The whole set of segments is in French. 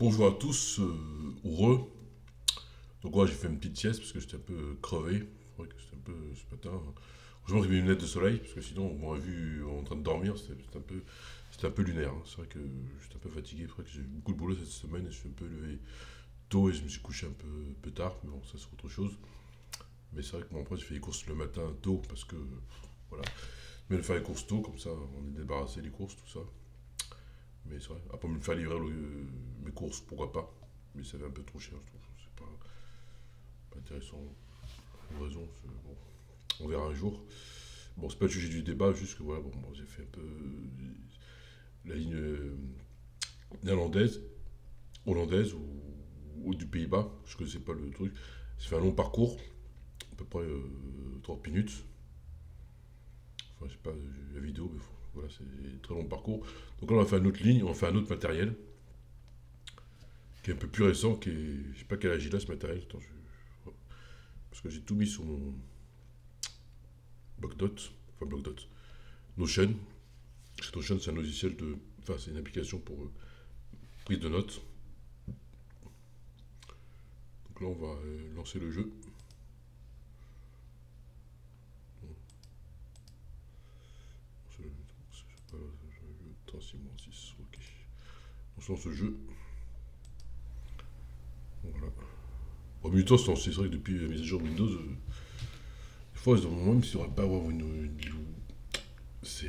Bonjour à tous, heureux. Donc ouais, j'ai fait une petite sieste parce que j'étais un peu crevé. C'est vrai que c'était un peu ce matin. Heureusement que j'ai mis une lunette de soleil parce que sinon on m'aurait vu en train de dormir, c'était un peu lunaire, hein. C'est vrai que j'étais un peu fatigué, c'est vrai que j'ai eu beaucoup de boulot cette semaine et je suis un peu levé tôt et je me suis couché un peu tard, mais bon ça c'est autre chose. Mais c'est vrai que moi après j'ai fait les courses le matin tôt parce que voilà. Mais de faire les courses tôt, comme ça on est débarrassé des courses, tout ça. Mais c'est vrai, après me faire livrer mes courses, pourquoi pas. Mais ça fait un peu trop cher, je trouve. C'est pas intéressant. Pour raison, bon, on verra un jour. Bon, c'est pas le sujet du débat, juste que voilà, bon, j'ai fait un peu la ligne néerlandaise, hollandaise ou du Pays-Bas. Je connaissais pas le truc. J'ai fait un long parcours, à peu près 30 minutes. Enfin, je sais pas la vidéo, mais voilà, c'est un très long parcours. Donc là, on a fait une autre ligne, on a fait un autre matériel, qui est un peu plus récent, qui est. Je sais pas quel âge il a ce matériel. Attends, parce que j'ai tout mis sur mon bloc-notes, enfin bloc-notes, Notion. Cette Notion, c'est un logiciel de. Enfin, c'est une application pour prise de notes. Donc là, on va lancer le jeu. C'est pas le 36, ok. On lance le jeu. Voilà. Bon, mais c'est vrai que depuis la mise à jour Windows, des fois, même s'il n'y aurait pas à avoir c'est.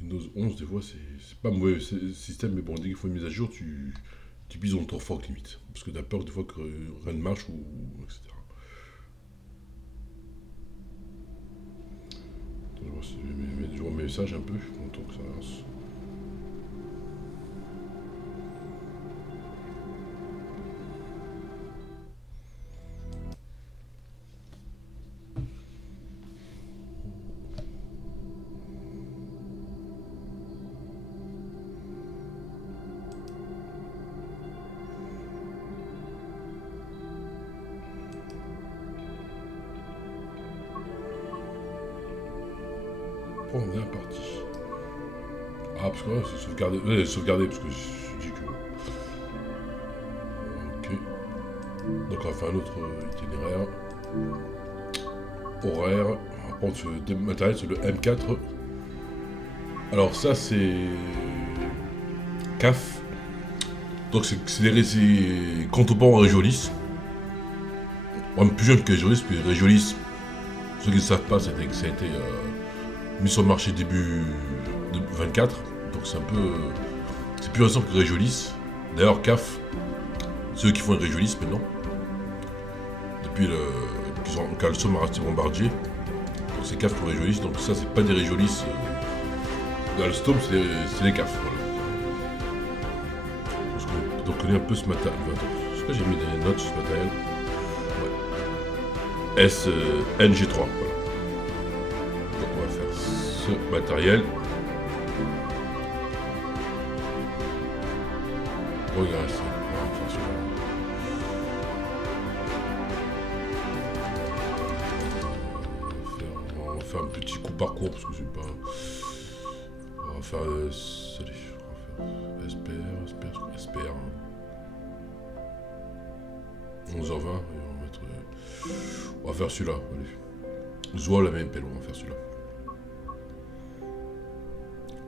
Windows 11, des fois, c'est pas un mauvais système, mais bon, dès qu'il faut une mise à jour, tu pises dans le trop fort limite. Parce que t'as peur des fois que rien ne marche ou etc. Attends, je vais voir si je vais mettre mes messages un peu, je suis content que ça lance. Oh, on est bien parti. Ah, parce que là, c'est sauvegarder. Ouais, sauvegarder, parce que je dis que. Ok. Donc, on va faire un autre itinéraire. Horaire. On va prendre ce matériel, c'est le M4. Alors, ça, c'est. CAF. Donc, c'est Contopan Régiolis. Moi, plus jeune que Régiolis, puis Régiolis, ceux qui ne savent pas, ça a été mis sur le marché début de 24. Donc, c'est un peu. C'est plus récent que Régiolis. D'ailleurs, CAF, ceux qui font le Régiolis maintenant, depuis qu'ils ont Calsum a racheté Bombardier, donc c'est CAF pour Régiolis, donc ça c'est pas des Régiolis d'Alstom, c'est les CAF. Voilà. Donc on connaît un peu ce matériel. Est-ce que j'ai mis des notes sur ce matériel? Ouais. SNG3, voilà. Donc on va faire ce matériel. Regarde ça. On va faire un petit coup parcours parce que c'est pas. On va faire. Salut. On va faire. Espère. 11h20. Et on va mettre. On va faire celui-là. Allez. Zoa la même pelle, on va faire celui-là.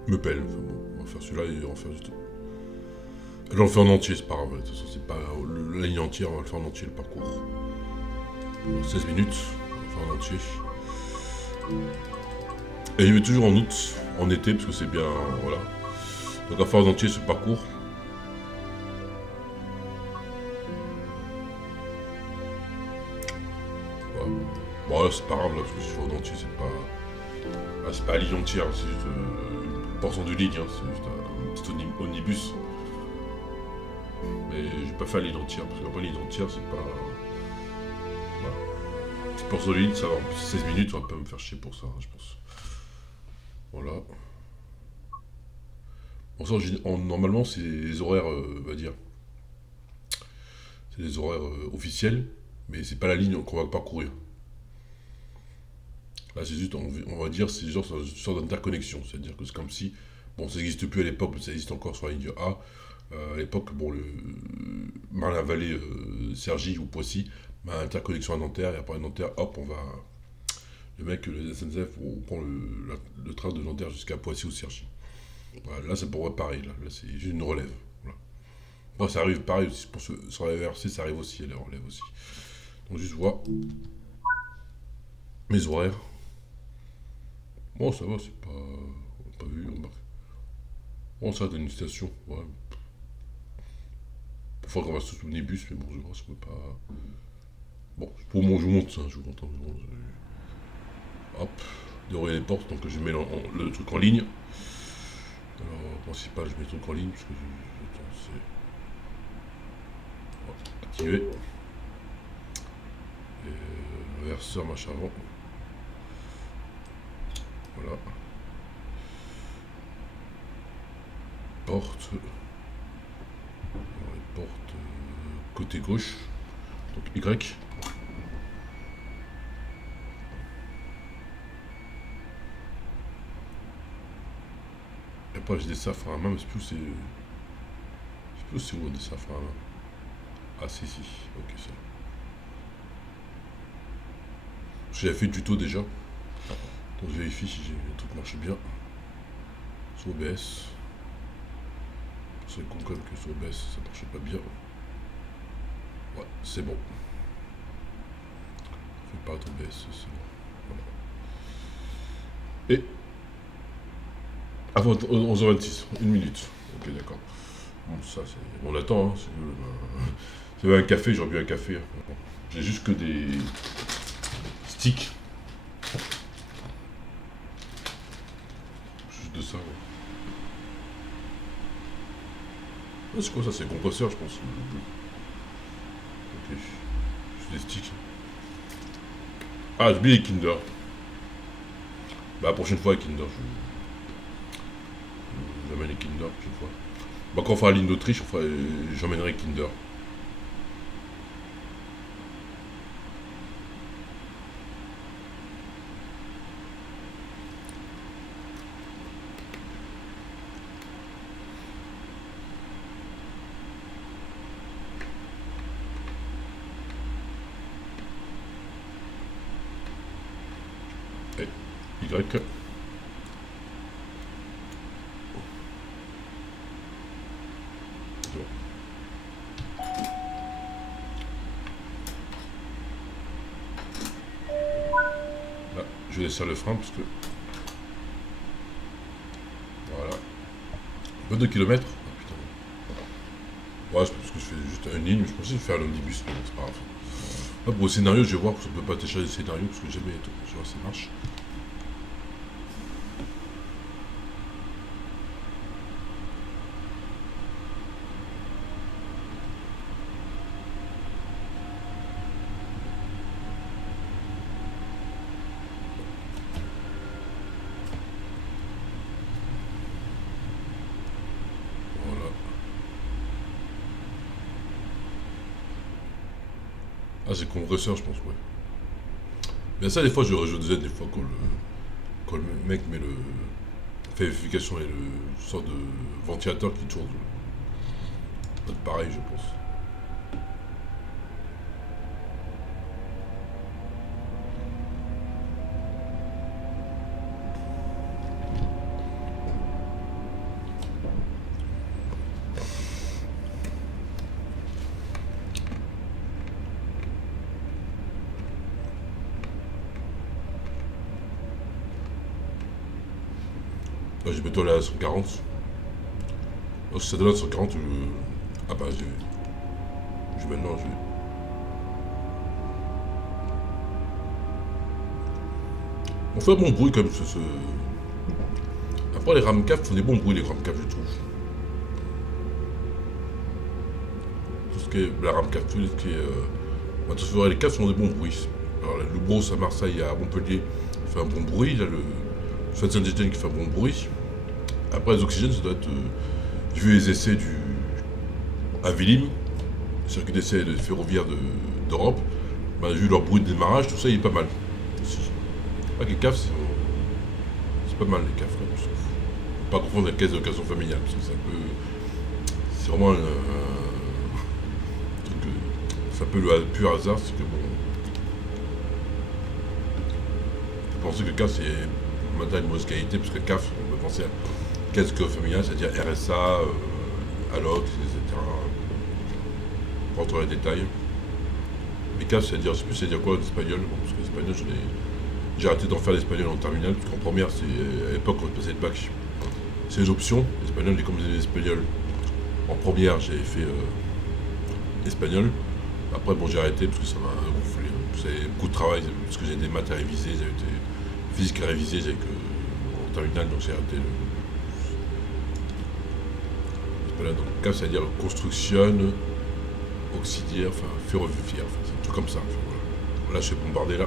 Me pelle. Enfin bon, on va faire celui-là et on va faire juste. Là on le fait en entier, c'est pas grave. De toute façon, c'est pas la ligne entière, on va le faire en entier le parcours. 16 minutes, on va le faire en entier. Et je mets toujours en août, en été, parce que c'est bien. Voilà. Donc on va faire en entier ce parcours. Voilà. Bon là c'est pas grave là, parce que si je fais en entier, c'est pas la ligne entière, c'est juste une portion de ligne, hein, c'est juste un petit omnibus. Mais je vais pas faire la ligne entière, parce qu'après la ligne entière c'est pas. Voilà. Petite portion de ligne, ça va en plus 16 minutes, on va pas me faire chier pour ça, hein, je pense. Voilà. Bon ça normalement c'est les horaires, on va dire. C'est les horaires officiels, mais c'est pas la ligne qu'on va parcourir. Là, c'est juste, on va dire, c'est genre une sorte d'interconnexion. C'est-à-dire que c'est comme si, Bon, ça n'existe plus à l'époque, mais ça existe encore sur la ligne A. À l'époque, bon, le Marne-la-Vallée, Cergy ou Poissy, bah, interconnexion à Nanterre, et après Nanterre, hop, on va. Le mec, le SNCF, on prend le train de Nanterre jusqu'à Poissy ou Cergy. Voilà, là, c'est pour moi pareil, là c'est juste une relève. Voilà. Bon, ça arrive pareil aussi, sur la VRC, ça arrive aussi, elle relève aussi. Donc, juste voir mes horaires. Bon, ça va, c'est pas. On n'a pas vu, on remarque. Bon, ça, dans une station, ouais. Parfois, qu'on va tous omnibus, mais bon, je vois, ça peut pas. Bon, pour moi, je vous montre ça, je vous montre. Hop, dérouler les portes, donc je mets le truc en ligne. Alors, principal, je mets le truc en ligne, parce que attends, c'est. Activé. Et inverseur, machin avant. Voilà. Porte. Alors, les portes côté gauche. Donc Y. Et après j'ai des safrans à main, mais je sais plus où c'est. Je sais plus où c'est où des safrans à main. Ah si, ok ça. J'avais fait le tuto déjà. Donc je vérifie si le truc marche bien. Sur OBS. C'est con comme que sur OBS ça marchait pas bien. Ouais, c'est bon. Fait pas être OBS, c'est bon. Voilà. Et avant 11h26, une minute. Ok d'accord. Bon ça c'est. On attend hein. C'est un café, j'aurais bu un café. Hein. J'ai juste que des sticks. Juste de ça. Ouais. Ah, c'est quoi ça? C'est compresseur, je pense. Ok. Juste des sticks. Ah, j'ai oublié les Kinder. Bah, la prochaine fois, les Kinder. J'amène les Kinder la prochaine fois. Bah, quand on fera la ligne d'Autriche, j'emmènerai Kinder. Et Y. Là, je vais laisser le frein parce que. Voilà. 22 km. Ah, putain. Ouais, c'est parce que je fais juste une ligne. Je pensais faire l'omnibus, mais bon, c'est pas grave. Là, pour le scénario, je vais voir parce qu'on peut pas télécharger le scénario parce que jamais. Je vais voir si ça marche. Voilà. Ah, c'est compresseur, je pense, ouais. Mais ça, des fois, je disais, des fois, quand le mec met le. Fait vérification et le sorte de ventilateur qui tourne. Peut-être pareil, je pense. Là, j'ai plutôt la 140. Oh, si ça donne à 140, ah bah, maintenant, je vais. On fait un bon bruit quand même. Après, les ramcaf font des bons bruits, les ramcaf, je trouve. Tout ce qui est la ramcaf, tout ce qui est. Les CAF font des bons bruits. Alors, le Bros à Marseille, à Montpellier, fait un bon bruit. Là, le Saint-Étienne qui fait un bon bruit. Après, les oxygènes, ça doit être. J'ai vu les essais à Villim, le circuit d'essai de ferroviaire d'Europe. Bah, j'ai vu leur bruit de démarrage, tout ça, il est pas mal. Aussi. Ah, les CAF, c'est pas mal, les CAF, là, je trouve. pas confondre la caisse d'allocation familiale, parce que c'est un peu. C'est vraiment un truc. C'est un peu le pur hasard, c'est que bon. Vous pensez que CAF c'est maintenant une mauvaise qualité, parce que CAF, on peut penser à caisse d'allocation familiale, c'est-à-dire RSA, alloc, etc. Pas entrer dans les détails. Mais CAF, c'est-à-dire, je sais plus, c'est-à-dire quoi en espagnol, bon, parce que l'espagnol, j'ai arrêté d'en faire l'espagnol en terminale, parce qu'en première, c'est à l'époque, quand je passais le bac, c'est les options. L'espagnol, comme les espagnols, en première, j'avais fait espagnol. Après, bon, j'ai arrêté parce que ça m'a gonflé. C'est beaucoup de travail, parce que j'ai des maths à réviser, j'avais des physique à réviser, j'avais que en terminale, donc j'ai arrêté l'espagnol. Donc, CAF, c'est-à-dire construction auxiliaire, enfin, ferroviaire, enfin, c'est un truc comme ça. Enfin, voilà. Là, je suis bombardé là.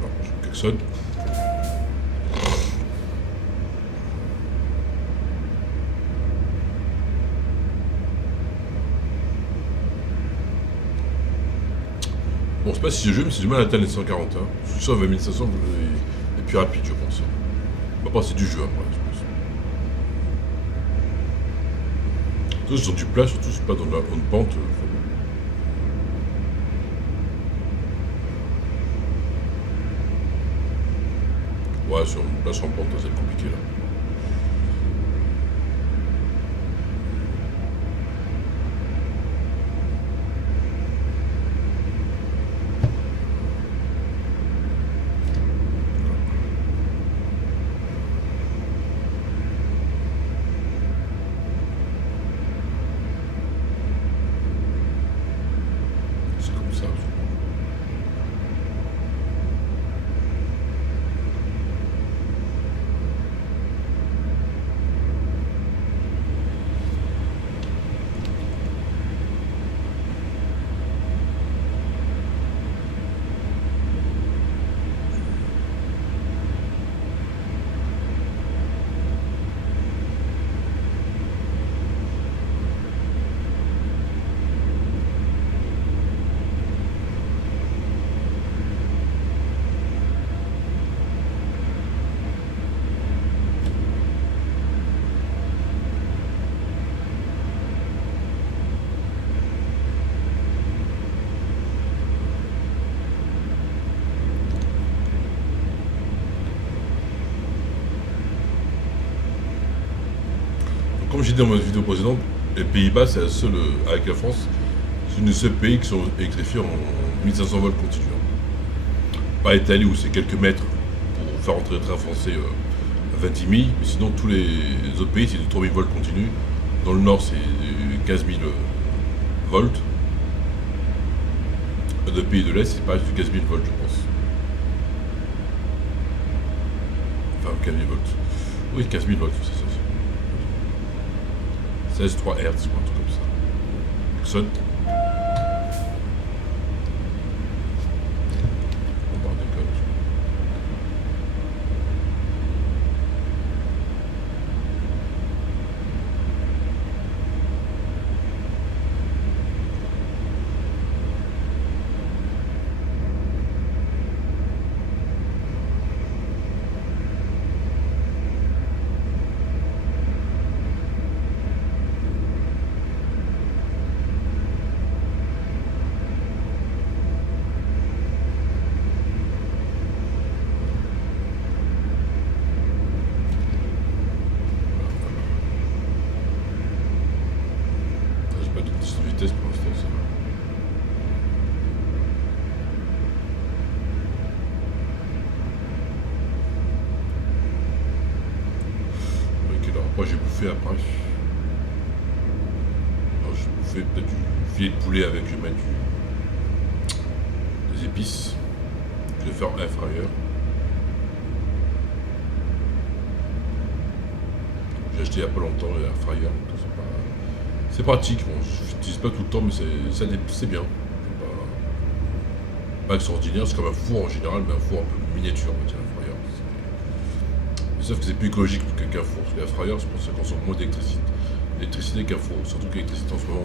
Non, je klaxonne. Bon, c'est pas si jeu, mais c'est du mal à atteindre les 140. Hein. Je suis sûr que 20 500 est plus rapide, je pense. Après, c'est du jeu après, je pense. Surtout sur du plat, surtout, je suis pas dans une pente. Ouais, sur une place en pente, c'est compliqué là. C'est comme ça. Comme j'ai dit dans ma vidéo précédente, les Pays-Bas, c'est la seule, avec la France, c'est une des seuls pays qui sont électrifiés en 1500 volts continus. Pas l'Italie où c'est quelques mètres pour faire entrer le train français à 20 000, mais sinon tous les autres pays c'est du 3000 volts continus. Dans le nord c'est du 15 000 volts. Dans les pays de l'Est c'est pareil, du 15 000 volts je pense. Enfin 15 000 volts. Oui 15 000 volts, c'est ça. 16,3 Hz, ou un truc comme ça. Sonne. On part des codes. Moi j'ai bouffé après. Alors, j'ai bouffé peut-être du filet de poulet avec, je vais mettre des épices. Je vais faire un fryer. J'ai acheté il n'y a pas longtemps un fryer. C'est pratique. Bon, je l'utilise pas tout le temps, mais c'est bien. Pas extraordinaire, c'est comme un four en général, mais un four un peu miniature, on va dire, un fryer. Sauf que c'est plus écologique qu'un four. Parce qu'un fryer, c'est pour ça qu'on consomme moins d'électricité qu'un four. Surtout que l'électricité en ce moment,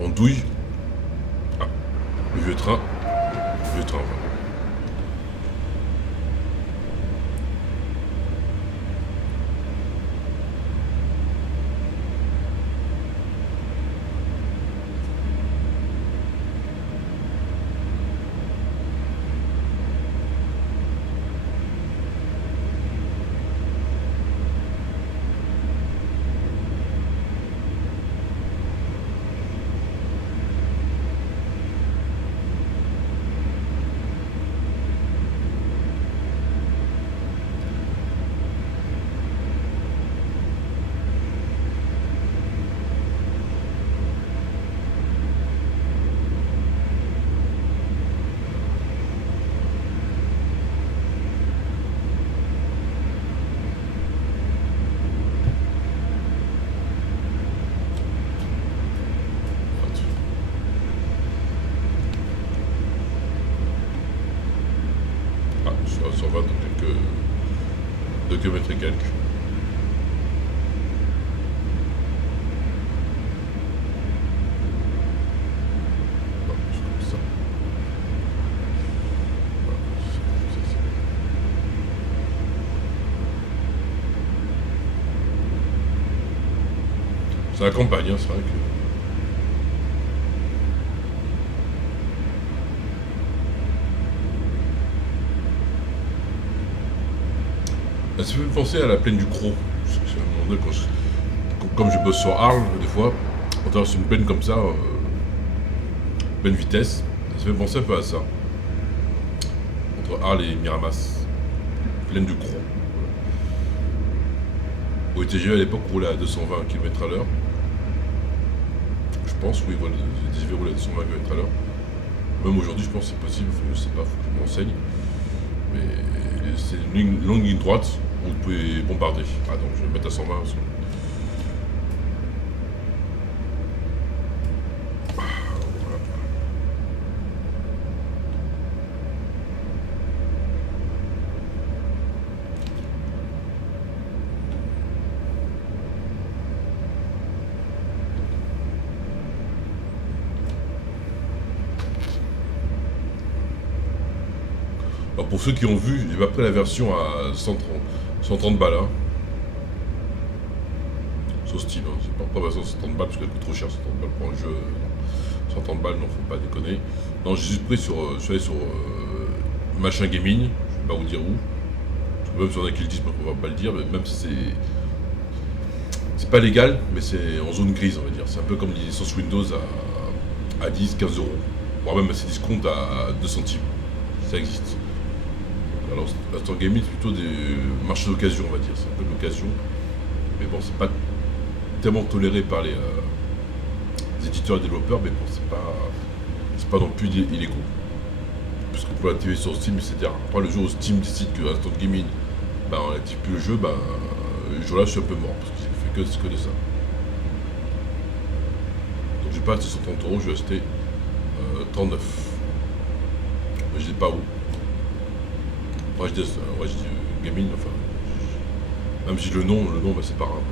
on douille. Ah, le vieux train. Le vieux train, voilà. Ah, je suis à 120 dans quelques kilomètres et quelques. Voilà, c'est comme ça. Voilà, c'est la campagne, hein, c'est vrai que. Ça fait penser à la plaine du Crau. Parce que à un moment donné, comme je bosse sur Arles, des fois, on traverse une plaine comme ça, pleine vitesse, ça fait penser un peu à ça. Entre Arles et Miramas. Plaine du Crau. Au TGV à l'époque roulait à 220 km/h. Je pense, oui, voilà, les TGV roulaient à 220 km/h. Même aujourd'hui, je pense que c'est possible, je sais pas, faut que je m'enseigne. Mais c'est une longue ligne droite où vous pouvez bombarder. Ah donc je vais me mettre à 120 parce que. Voilà. Alors pour ceux qui ont vu, j'ai pas pris la version à 130 balles. Hein. Sur Steam, hein. C'est pas la version 130 balles parce qu'elle coûte trop cher 130 balles pour un jeu. Non. 130 balles, non, faut pas déconner. Non, j'ai juste pris je suis allé sur Machin Gaming, je vais pas vous dire où. Parce que même si on a qui le disent, on va pas le dire, mais même si c'est pas légal, mais c'est en zone grise, on va dire. C'est un peu comme les licences Windows à 10, 15 euros. Voire même assez discount à 2 centimes. Ça existe. Alors, Instant Gaming, c'est plutôt des marchés d'occasion, on va dire. C'est un peu de l'occasion. Mais bon, c'est pas tellement toléré par les éditeurs et développeurs, mais bon, c'est pas non plus illégaux. Parce qu'on peut l'activer sur Steam, etc. Après, le jour où Steam décide que Instant Gaming, ben, on n'active plus le jeu, ben, le jour-là, je suis un peu mort, parce que c'est que de ça. Donc, j'ai pas acheté 130 euros, je vais acheter 39. Mais je sais pas où. Moi je dis gaming, enfin. Même si le nom, bah, c'est pas grave.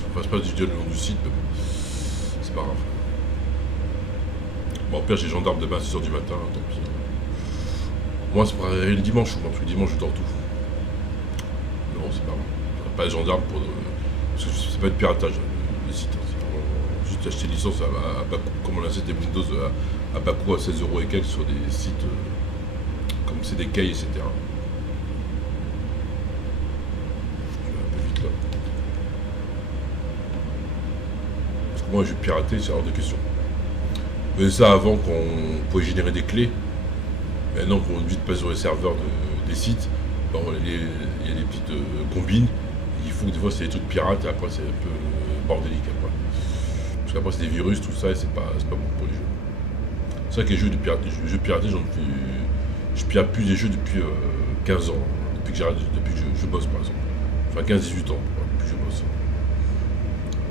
Je passe pas du le nom du site, mais bon, c'est pas grave. Bon, au pire, j'ai gendarme demain à 6h du matin, tant pis. Moi, c'est pour arriver le dimanche, parce que le dimanche, je dors tout. Non, c'est pas grave. Pas les gendarmes pour. Parce que c'est pas de piratage, le site. Juste acheter une licence à bas coût, comme on achète des Windows à bas coût à 16 euros et quelques sur des sites comme CDK, etc. Je vais un peu vite là. Parce que moi, je vais pirater, c'est hors de question. Mais ça, avant qu'on pouvait générer des clés, Maintenant, pour vite passer sur les serveurs des sites, bon, il y a des petites combines. Il faut que des fois c'est des trucs pirates et après c'est un peu bordélique après. Parce qu'après c'est des virus, tout ça et c'est pas bon pour les jeux. C'est vrai que les jeux piratés, je pirate plus des jeux depuis 15 ans. Depuis que je bosse par exemple. Enfin 15-18 ans, depuis que je bosse.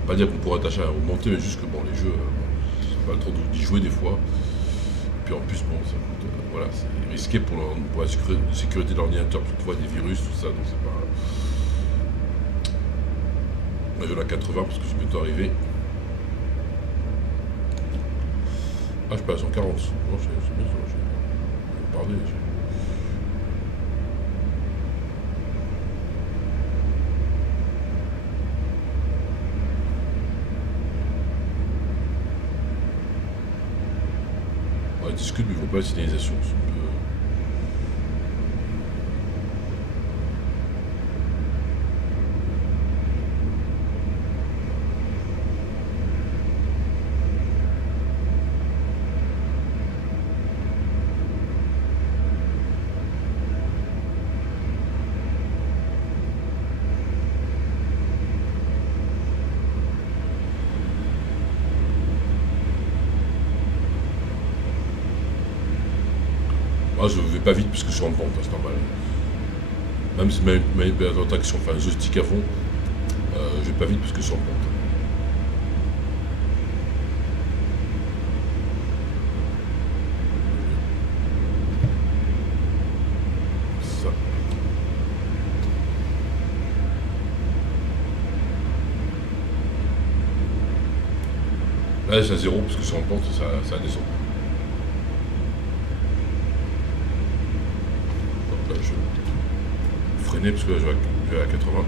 Pas dire qu'on pourrait attacher à remonter, mais juste que bon, les jeux, c'est pas le temps d'y jouer des fois. Puis en plus, bon, ça coûte, voilà, c'est risqué pour la sécurité de l'ordinateur, parce que tu vois des virus, tout ça, donc c'est pas. Là, je vais à 80 parce que c'est bientôt arrivé. Ah, je passe à 140. Non, c'est bien ça, j'ai parlé. Ouais, discute, mais il faut pas la signalisation. C'est un peu. Ah, je vais pas vite parce que je suis en pente, c'est normal. Même si ma traction, enfin, je stick à fond, je vais pas vite parce que je suis en pente. C'est ça. Là, c'est à zéro parce que je suis en pente, ça descend. Donc là, je vais freiner parce que là, je vais à 80.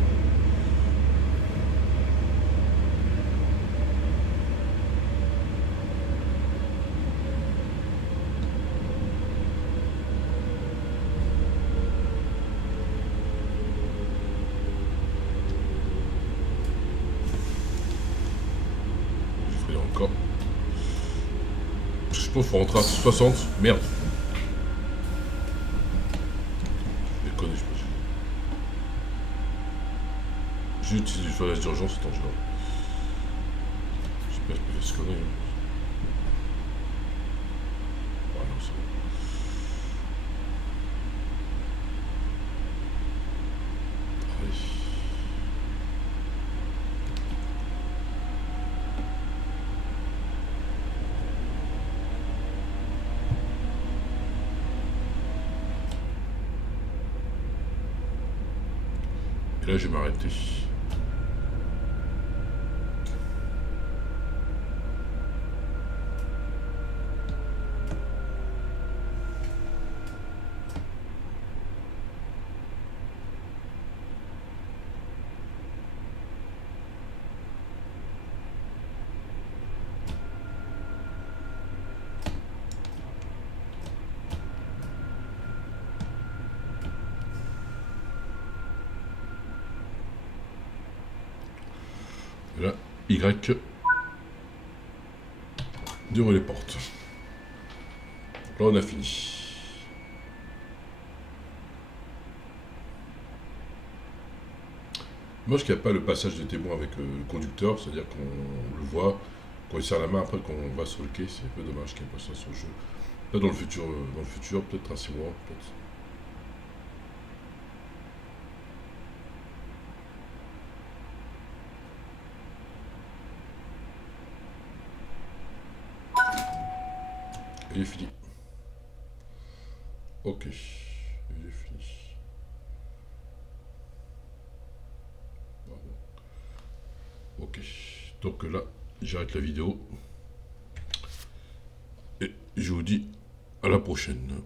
Je freine encore. Je pense qu'il faut rentrer à 60. Merde. Je déconne, je pense. J'ai utilisé du flash d'urgence, attends, je sais pas si je peux faire ce connerie. Ah non, c'est bon. Allez. Et là, je vais m'arrêter. Et là, Y. Devant les portes. Là, on a fini. Moi, je qu'il n'y a pas le passage de témoin avec le conducteur, c'est-à-dire qu'on le voit, quand il serre la main après qu'on va sur le quai, c'est un peu dommage qu'il n'y ait pas ça sur le jeu. Là, dans le futur peut-être un 6 mois, peut-être. Il est fini. Ok. Il est fini. Pardon. Ok. Donc là, j'arrête la vidéo. Et je vous dis à la prochaine.